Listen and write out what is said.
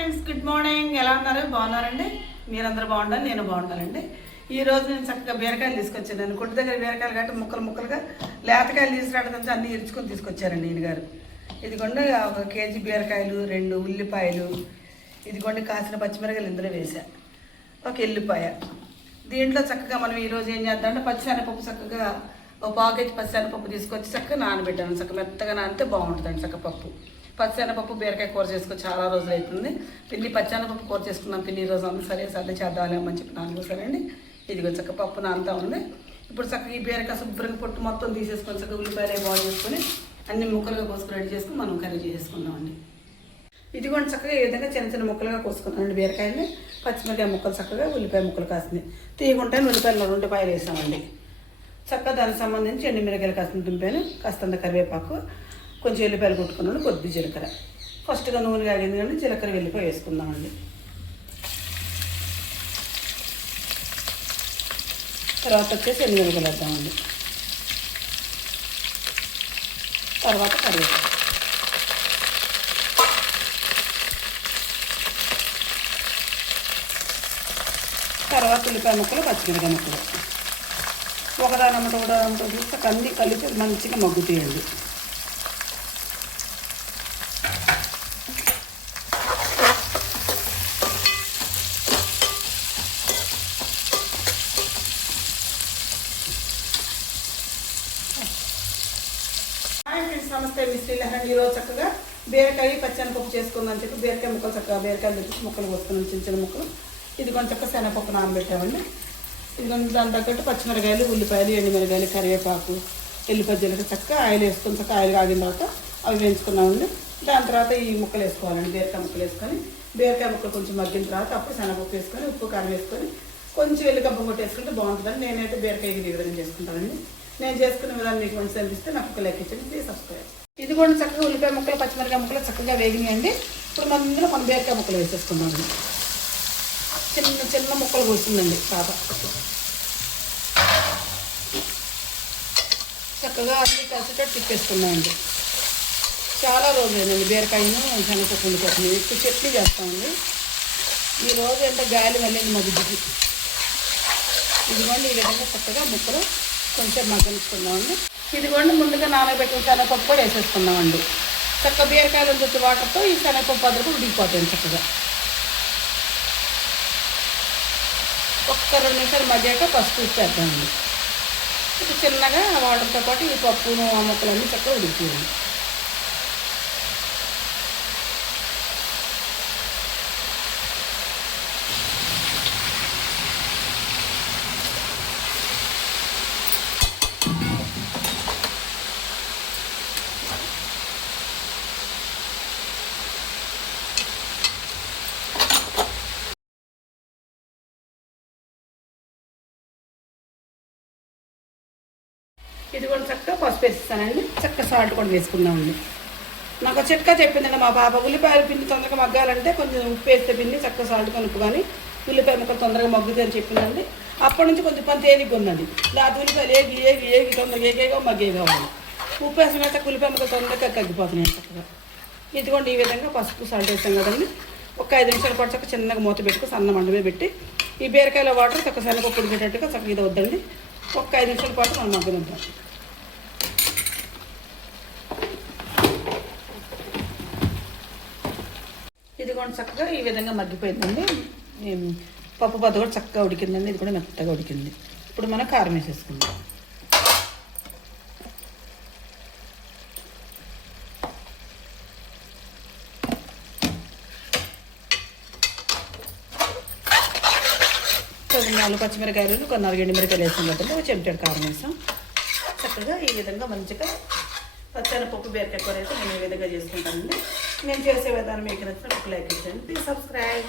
Friends good morning ఎలా ఉన్నారు? బాగున్నారండి? మీరందరూ బాగుండాలి నేను బాగుండాలండి. ఈ రోజు నేను చక్కగా బీరకాయలు తీసుకొచ్చాను. నేను కొట్టు దగ్గర బీరకాయలు కాబట్టి ముక్కలు ముక్కలుగా లేతకాయలు తీసుకురావడం అన్నీ ఇరుచుకొని తీసుకొచ్చారండి ఈయన గారు. ఇదిగోండి ఒక కేజీ బీరకాయలు రెండు ఉల్లిపాయలు. ఇదిగోండి కాసిన పచ్చిమిరకాయలు ఇందులో వేసా ఒక ఎల్లిపాయ. దీంట్లో చక్కగా మనం ఈరోజు ఏం చేద్దామంటే పచ్చిశనగపప్పు చక్కగా ఒక పావు కేజీ పచ్చిశనగపప్పు తీసుకొచ్చి చక్కగా నానబెట్టాను. చక్కగా మెత్తగా నానితే బాగుంటుందండి చక్కగా పప్పు. పచ్చనపప్పు బీరకాయ కూర చేసుకొని చాలా రోజులు అవుతుంది. పిల్లి పచ్చిశనగపప్పు కూర చేసుకున్నాం పిల్లి రోజు అంతా సరే సర్లే చేద్దామని చెప్పి నాలుగు సరే అండి. ఇదిగో చక్క పప్పు నాంతా ఉంది. ఇప్పుడు చక్కగా ఈ బీరకాయ శుభ్రంగా పొట్టు మొత్తం తీసేసుకొని చక్కగా ఉల్లిపాయలు బాగా చేసుకొని అన్ని ముక్కలుగా కోసుకొని రెడీ చేసుకుని మనం కర్రీ చేసుకుందామండి ఇదిగోండి చక్కగా ఈ విధంగా చిన్న చిన్న ముక్కలుగా కోసుకున్నామండి బీరకాయని పచ్చిమిరకాయ ముక్కలు చక్కగా ఉల్లిపాయ ముక్కలు కాసింది. తీయకుంటే ఉల్లిపాయలు ఉల్లిపాయలు వేసామండి. చక్కగా దానికి సంబంధించి ఎండు మిరకాయలు కాసిన దింపాను కాస్తంత కరివేపాకు. కొంచెం ఎల్లిపాయలు కొట్టుకున్నాడు కొద్ది జీలకర్ర. ఫస్ట్గా నూనె కాగింది కానీ జీలకర్ర వెల్లిపాయ వేసుకుందామండి. తర్వాత వచ్చేసి ఎనిమిది వేద్దామండి. తర్వాత కరివేపాకు. తర్వాత ఉల్లిపాయ ముక్కలు పచ్చిమిరకాయ ముక్కలు. ఒకదానమ్మట ఒకదానమ్మట చూస్తే అన్ని కలిపి మంచిగా మగ్గుతాయండి హాయ్ ఫ్రెండ్స్ నమస్తే మీ శ్రీలహండి ఈరోజు చక్కగా బీరకాయ పచ్చని పప్పు చేసుకుందని చెప్పి బీరకాయ ముక్కలు చక్కగా బీరకాయలు తెచ్చి ముక్కలు కోసుకున్నాం చిన్న చిన్న ముక్కలు. ఇది కొంచెం చక్కగా శనగపప్పు నానబెట్టామండి. ఇది కొంచెం దాని తగ్గట్టు పచ్చిమిరకాయలు ఉల్లిపాయలు ఎండుమిరకాయలు కరివేపాకు ఎల్లిపాయ చక్కగా ఆయిల్ వేసుకొని చక్కగా ఆయిల్ కాగిన తర్వాత అవి వేయించుకున్నామండి. దాని తర్వాత ఈ ముక్కలు వేసుకోవాలండి బీరకాయ ముక్కలు వేసుకొని. బీరకాయ ముక్కలు కొంచెం మగ్గిన తర్వాత అప్పుడు శనగపప్పు వేసుకొని ఉప్పు కారం వేసుకొని కొంచెం ఎల్లికబ్బ కొట్టేసుకుంటే బాగుంటుందని నేనైతే బీరకాయకి నివేదన చేసుకుంటానండి. నేను చేసుకునే విధానం మీకు మంచి అనిపిస్తే నాకు ఒక లెక్క ఇచ్చండి ప్లీజ్ సబ్స్క్రైబ్ ఇది కూడా చక్కగా ఉల్లిపాయ ముక్కలు పచ్చిమిరకాయ ముక్కలు చక్కగా వేగినాయండి. ఇప్పుడు మనం ఇందులో మనం బీరకాయ ముక్కలు వేసేసుకుందామండి చిన్న చిన్న ముక్కలు కోసిందండి పాప. చక్కగా అన్ని కలిసేటట్టు తిప్పేసుకున్నామండి చాలా రోజులైందండి బీరకాయను శనగపప్పు ఉండిపోతుంది ఎక్కువ చట్నీ చేస్తామండి. ఈ రోజు అంటే గాలి వెళ్ళింది మా బిడ్డకి ఇదిగోండి ఈ విధంగా చక్కగా ముక్కలు కొంచెం మగ్గనిచ్చుకుందామండి. ఇదిగోండి ముందుగా నానబెట్టిన శనగపప్పు కూడా వేసేసుకుందామండి. చక్క బీరకాయలు చుట్టూ వాటర్తో ఈ శనగపప్పు అదరకు ఉడికిపోతాయి చక్కగా. ఒక్క రెండు నిమిషాలు మధ్యాక పసుపు ఇచ్చేద్దామండి ఇప్పుడు చిన్నగా వాటర్తో పాటు ఈ పప్పును ఆ మొక్కలన్నీ చక్కగా ఉడికిపోయింది ఇది కూడా చక్కగా పసుపు వేస్తానండి చక్కగా సాల్ట్ కూడా వేసుకుందామండి. నాకు చిట్కా చెప్పిందండి మా పాప ఉల్లిపాయలు పిండి తొందరగా మగ్గాలంటే కొంచెం ఉప్పు వేస్తే పిండి చక్కగా సాల్ట్ కనుక్కు కానీ ఉల్లిపాయ ముక్కలు తొందరగా మగ్గుతాయి అని చెప్పిందండి. అప్పటి నుంచి కొంచెం పని తేలిగ్గా ఉందండి. లేకపోతే ఉల్లిపాయలు ఏగి ఏగి ఏగి తొందరగా ఏగేగా మగ్గేగా ఉంది ఉప్పు వేసిన చక్క ఉల్లిపాయ ముక్క తొందరగా కగ్గిపోతున్నాయి చక్కగా. ఇదిగోండి ఈ విధంగా పసుపు సాల్ట్ వేస్తాం కదండి. ఒక ఐదు నిమిషాల పాటు చక్క చిన్నగా మూత పెట్టుకుని సన్న మండమే మీద పెట్టి ఈ బీరకాయల వాటర్ చక్క శనగ పొడిచేటట్టుగా చక్కగా ఇది వద్దండి ఒక్క ఐదు నిమిషాల పాటు మనం మగ్గనిద్దాం ఇది కూడా చక్కగా ఈ విధంగా మగ్గిపోయిందండి. పప్పు పద కూడా చక్కగా ఉడికిందండి. ఇది కూడా మెత్తగా ఉడికింది. ఇప్పుడు మనం కారం వేసేసుకుందాం. కొన్ని నాలుగు పచ్చిమిరకాయలు కొన్ని నాలుగు ఎండు వేసిన వేసాం ఒక చెంచాడు కారం వేసాం. చక్కగా ఈ విధంగా మంచిగా పచ్చని పప్పు బీరకాయ కూర అయితే నేను ఈ విధంగా చేసుకుంటానండి. నేను చేసే విధానం మీకు నచ్చిన ఒక లైక్ ఇచ్చండి ప్లీజ్ సబ్స్క్రైబ్